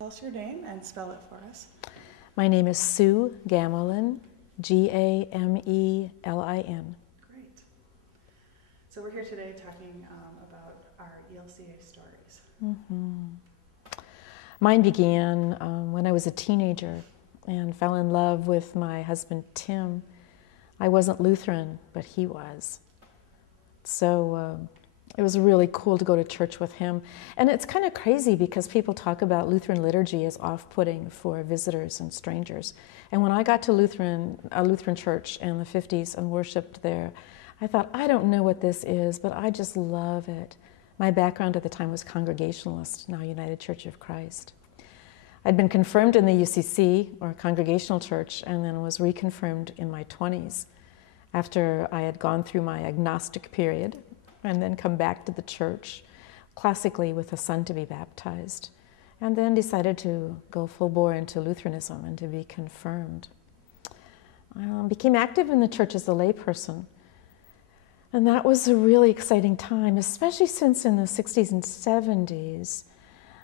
Tell us your name and spell it for us. My name is Sue Gamelin, Gamelin. Great. So we're here today talking about our ELCA stories. Mine began when I was a teenager and fell in love with my husband, Tim. I wasn't Lutheran, but he was. So it was really cool to go to church with him. And it's kind of crazy because people talk about Lutheran liturgy as off-putting for visitors and strangers. And when I got to a Lutheran church in the 50s and worshiped there, I thought, I don't know what this is, but I just love it. My background at the time was Congregationalist, now United Church of Christ. I'd been confirmed in the UCC, or Congregational Church, and then was reconfirmed in my 20s after I had gone through my agnostic period and then come back to the church, classically with a son to be baptized, and then decided to go full bore into Lutheranism and to be confirmed. I became active in the church as a layperson, and that was a really exciting time, especially since in the 60s and 70s,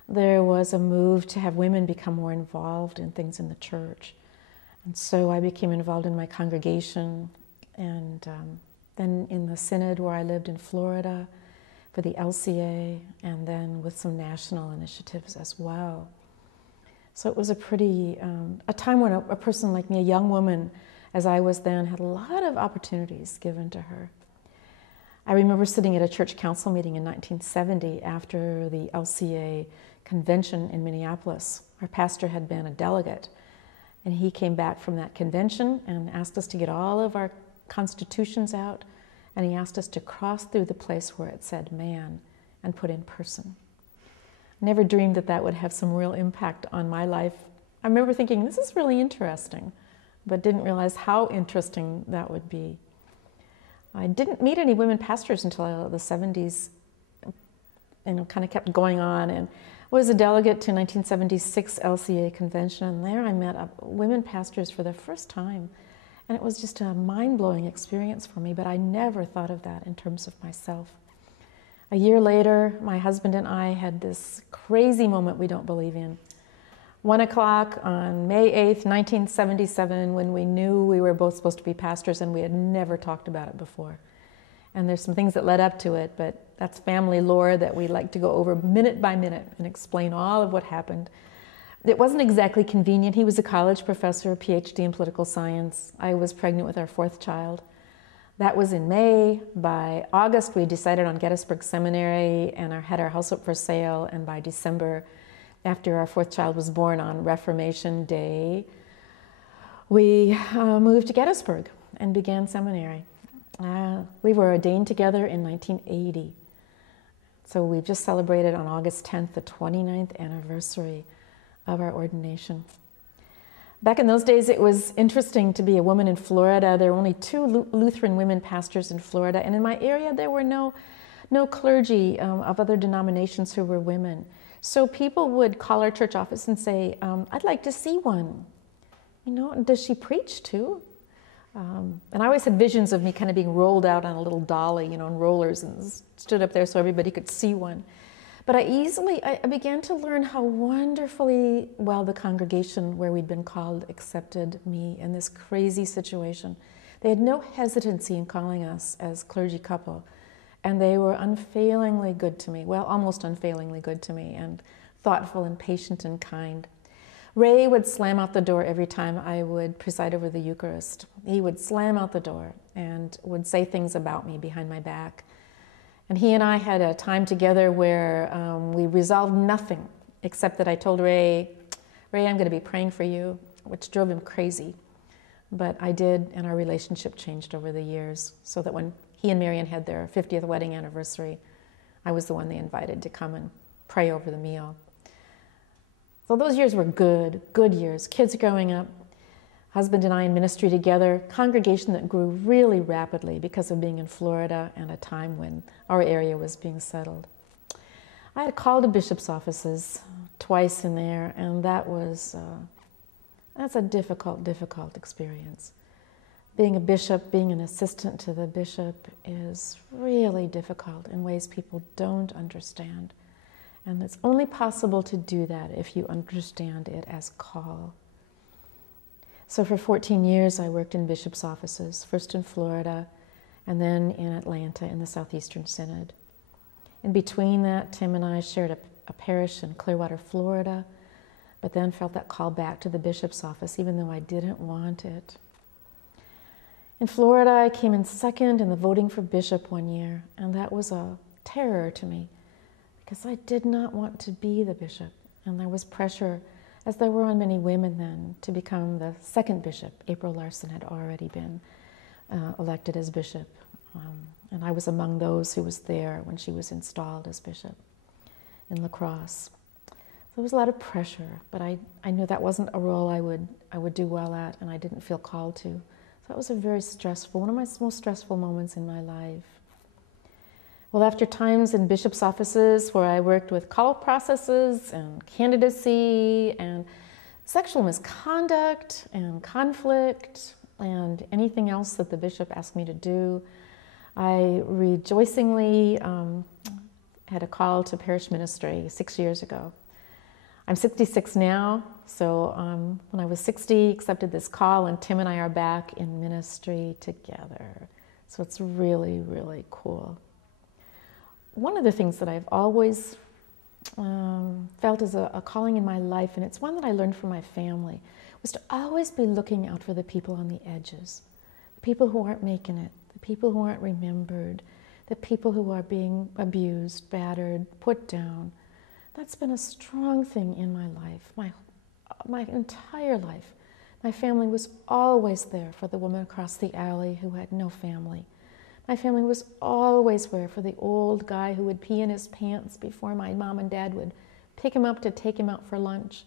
there was a move to have women become more involved in things in the church. And so I became involved in my congregation, and then in the synod where I lived in Florida for the ELCA, and then with some national initiatives as well. So it was a time when a person like me, a young woman, as I was then, had a lot of opportunities given to her. I remember sitting at a church council meeting in 1970 after the ELCA convention in Minneapolis. Our pastor had been a delegate, and he came back from that convention and asked us to get all of our constitutions out, and he asked us to cross through the place where it said man and put in person. I never dreamed that that would have some real impact on my life. I remember thinking, this is really interesting, but didn't realize how interesting that would be. I didn't meet any women pastors until the 70s, kind of kept going on, and was a delegate to 1976 LCA convention, and there I met women pastors for the first time. And it was just a mind-blowing experience for me, but I never thought of that in terms of myself. A year later, my husband and I had this crazy moment we don't believe in. 1 o'clock on May 8th, 1977, when we knew we were both supposed to be pastors, and we had never talked about it before. And there's some things that led up to it, but that's family lore that we like to go over minute by minute and explain all of what happened. It wasn't exactly convenient. He was a college professor, a PhD in political science. I was pregnant with our 4th child. That was in May. By August, we decided on Gettysburg Seminary and had our house up for sale. And by December, after our 4th child was born on Reformation Day, we moved to Gettysburg and began seminary. We were ordained together in 1980. So we've just celebrated on August 10th, the 29th anniversary of our ordination. Back in those days, it was interesting to be a woman in Florida. There were only 2 Lutheran women pastors in Florida, and in my area, there were no clergy of other denominations who were women. So people would call our church office and say, I'd like to see one. Does she preach too? And I always had visions of me kind of being rolled out on a little dolly, in rollers, and stood up there so everybody could see one. But I began to learn how wonderfully well the congregation where we'd been called accepted me in this crazy situation. They had no hesitancy in calling us as clergy couple, and they were unfailingly good to me, well, almost unfailingly good to me, and thoughtful and patient and kind. Ray would slam out the door every time I would preside over the Eucharist. He would slam out the door and would say things about me behind my back. And he and I had a time together where we resolved nothing except that I told Ray, I'm going to be praying for you, which drove him crazy. But I did, and our relationship changed over the years, so that when he and Marion had their 50th wedding anniversary, I was the one they invited to come and pray over the meal. So those years were good years. Kids growing up, husband and I in ministry together, congregation that grew really rapidly because of being in Florida and a time when our area was being settled. I had called to bishops' offices twice in there, and that's a difficult experience. Being a bishop, being an assistant to the bishop is really difficult in ways people don't understand. And it's only possible to do that if you understand it as call. So for 14 years, I worked in bishops' offices, first in Florida, and then in Atlanta in the Southeastern Synod. In between that, Tim and I shared a parish in Clearwater, Florida, but then felt that call back to the bishop's office, even though I didn't want it. In Florida, I came in second in the voting for bishop one year, and that was a terror to me, because I did not want to be the bishop, and there was pressure, as there were on many women then, to become the second bishop. April Larson had already been elected as bishop, and I was among those who was there when she was installed as bishop in La Crosse. So there was a lot of pressure, but I knew that wasn't a role I would do well at, and I didn't feel called to. So that was a very stressful, one of my most stressful moments in my life. Well, after times in bishops' offices where I worked with call processes and candidacy and sexual misconduct and conflict and anything else that the bishop asked me to do, I rejoicingly had a call to parish ministry 6 years ago. I'm 66 now, so when I was 60, accepted this call, and Tim and I are back in ministry together. So it's really, really cool. One of the things that I've always felt as a calling in my life, and it's one that I learned from my family, was to always be looking out for the people on the edges, the people who aren't making it, the people who aren't remembered, the people who are being abused, battered, put down. That's been a strong thing in my life, my entire life. My family was always there for the woman across the alley who had no family. My family was always there for the old guy who would pee in his pants before my mom and dad would pick him up to take him out for lunch.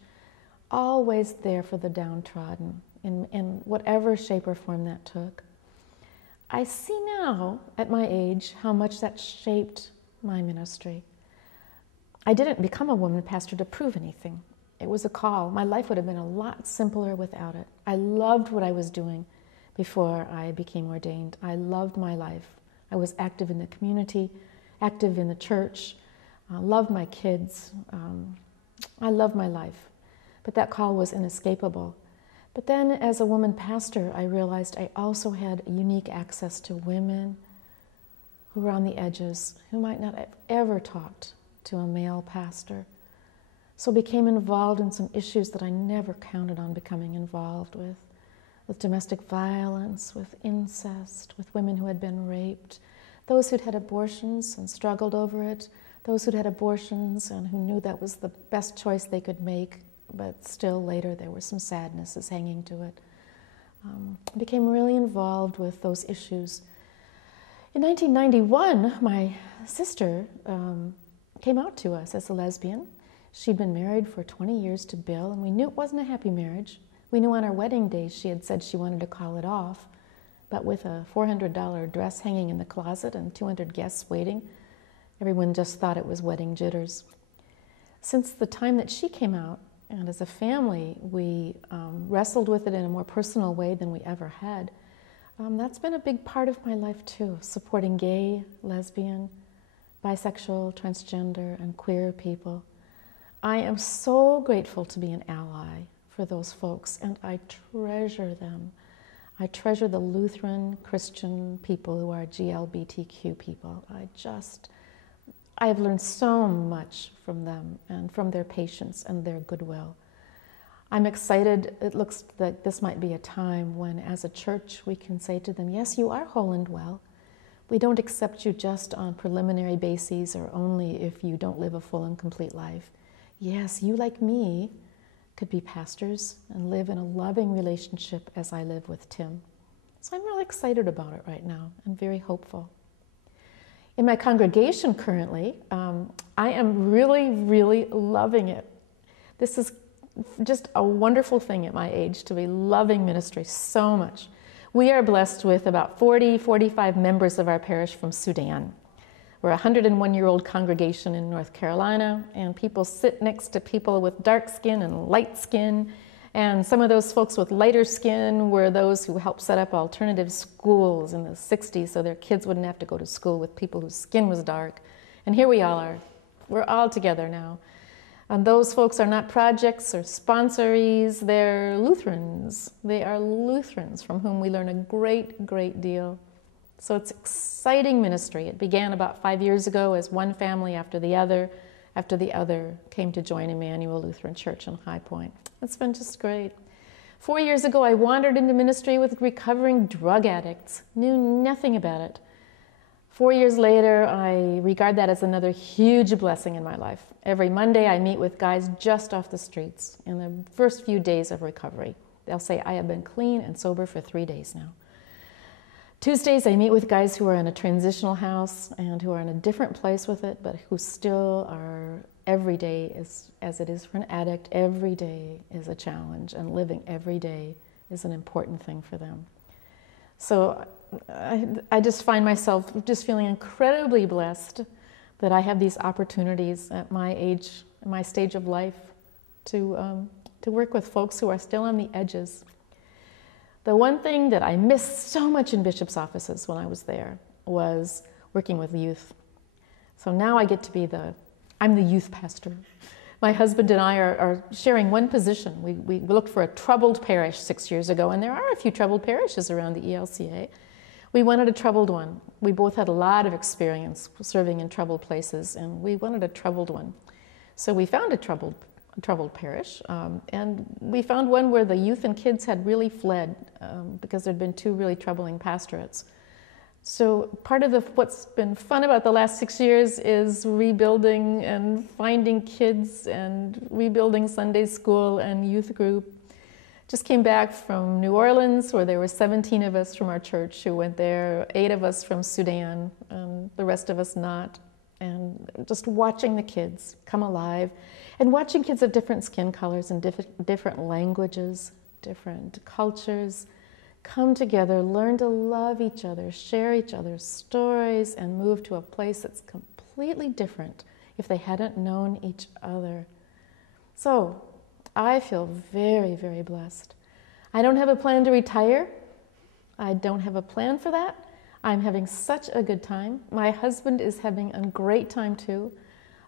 Always there for the downtrodden in whatever shape or form that took. I see now, at my age, how much that shaped my ministry. I didn't become a woman pastor to prove anything. It was a call. My life would have been a lot simpler without it. I loved what I was doing before I became ordained. I loved my life. I was active in the community, active in the church, loved my kids. I loved my life. But that call was inescapable. But then as a woman pastor, I realized I also had unique access to women who were on the edges, who might not have ever talked to a male pastor. So became involved in some issues that I never counted on becoming involved with domestic violence, with incest, with women who had been raped, those who'd had abortions and struggled over it, those who'd had abortions and who knew that was the best choice they could make, but still later there were some sadnesses hanging to it. Became really involved with those issues. In 1991, my sister came out to us as a lesbian. She'd been married for 20 years to Bill, and we knew it wasn't a happy marriage. We knew on our wedding day she had said she wanted to call it off, but with a $400 dress hanging in the closet and 200 guests waiting, everyone just thought it was wedding jitters. Since the time that she came out, and as a family, we wrestled with it in a more personal way than we ever had. That's been a big part of my life too, supporting gay, lesbian, bisexual, transgender, and queer people. I am so grateful to be an ally for those folks, and I treasure them. I treasure the Lutheran Christian people who are GLBTQ people. I have learned so much from them and from their patience and their goodwill. I'm excited. It looks like this might be a time when, as a church, we can say to them, yes, you are whole and well. We don't accept you just on preliminary bases or only if you don't live a full and complete life. Yes, you, like me, could be pastors and live in a loving relationship as I live with Tim. So I'm really excited about it right now and very hopeful. In my congregation currently, I am really, really loving it. This is just a wonderful thing at my age to be loving ministry so much. We are blessed with about 45 members of our parish from Sudan. We're a 101-year-old congregation in North Carolina, and people sit next to people with dark skin and light skin. And some of those folks with lighter skin were those who helped set up alternative schools in the 60s so their kids wouldn't have to go to school with people whose skin was dark. And here we all are, We're all together now. And those folks are not projects or sponsorees, they're Lutherans. They are Lutherans from whom we learn a great, great deal. So it's exciting ministry. It began about 5 years ago as one family after the other came to join Emmanuel Lutheran Church in High Point. It's been just great. 4 years ago, I wandered into ministry with recovering drug addicts, knew nothing about it. 4 years later, I regard that as another huge blessing in my life. Every Monday, I meet with guys just off the streets in the first few days of recovery. They'll say, I have been clean and sober for 3 days now. Tuesdays, I meet with guys who are in a transitional house and who are in a different place with it, but who still are every day, as it is for an addict, every day is a challenge, and living every day is an important thing for them. So I just find myself just feeling incredibly blessed that I have these opportunities at my age, my stage of life, to work with folks who are still on the edges. The one thing that I missed so much in bishops' offices when I was there was working with youth. So now I get to be I'm the youth pastor. My husband and I are sharing one position. We looked for a troubled parish 6 years ago, and there are a few troubled parishes around the ELCA. We wanted a troubled one. We both had a lot of experience serving in troubled places, and we wanted a troubled one. So we found a troubled parish, and we found one where the youth and kids had really fled because there'd been 2 really troubling pastorates. So part of what's been fun about the last 6 years is rebuilding and finding kids and rebuilding Sunday school and youth group. Just came back from New Orleans, where there were 17 of us from our church who went there, 8 of us from Sudan, and the rest of us not. And just watching the kids come alive, and watching kids of different skin colors and different languages, different cultures, come together, learn to love each other, share each other's stories, and move to a place that's completely different if they hadn't known each other. So I feel very, very blessed. I don't have a plan to retire. I don't have a plan for that. I'm having such a good time. My husband is having a great time too.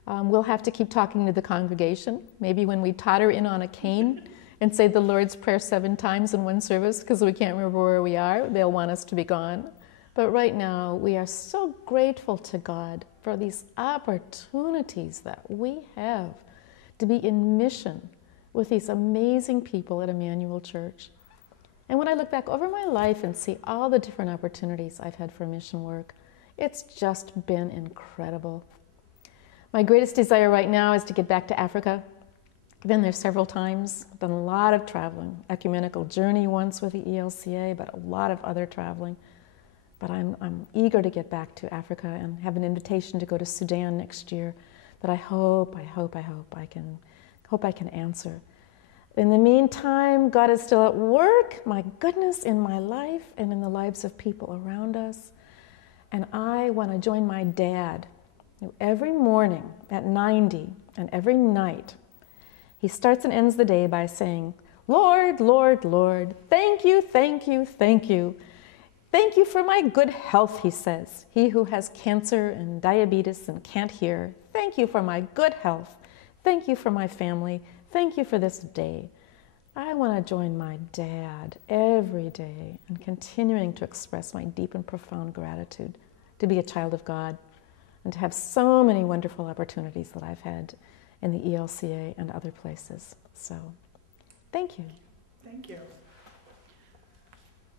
We'll have to keep talking to the congregation, maybe when we totter in on a cane and say the Lord's Prayer 7 times in one service because we can't remember where we are. They'll want us to be gone. But right now, we are so grateful to God for these opportunities that we have to be in mission with these amazing people at Emmanuel Church. And when I look back over my life and see all the different opportunities I've had for mission work, it's just been incredible. My greatest desire right now is to get back to Africa. I've been there several times, done a lot of traveling, ecumenical journey once with the ELCA, but a lot of other traveling. But I'm eager to get back to Africa and have an invitation to go to Sudan next year that I hope I can answer. In the meantime, God is still at work, my goodness, in my life and in the lives of people around us. And I want to join my dad, who every morning at 90 and every night, he starts and ends the day by saying, Lord, Lord, Lord, thank you, thank you, thank you. Thank you for my good health, he says. He who has cancer and diabetes and can't hear, thank you for my good health. Thank you for my family. Thank you for this day. I want to join my dad every day and continuing to express my deep and profound gratitude to be a child of God and to have so many wonderful opportunities that I've had in the ELCA and other places. So, thank you. Thank you.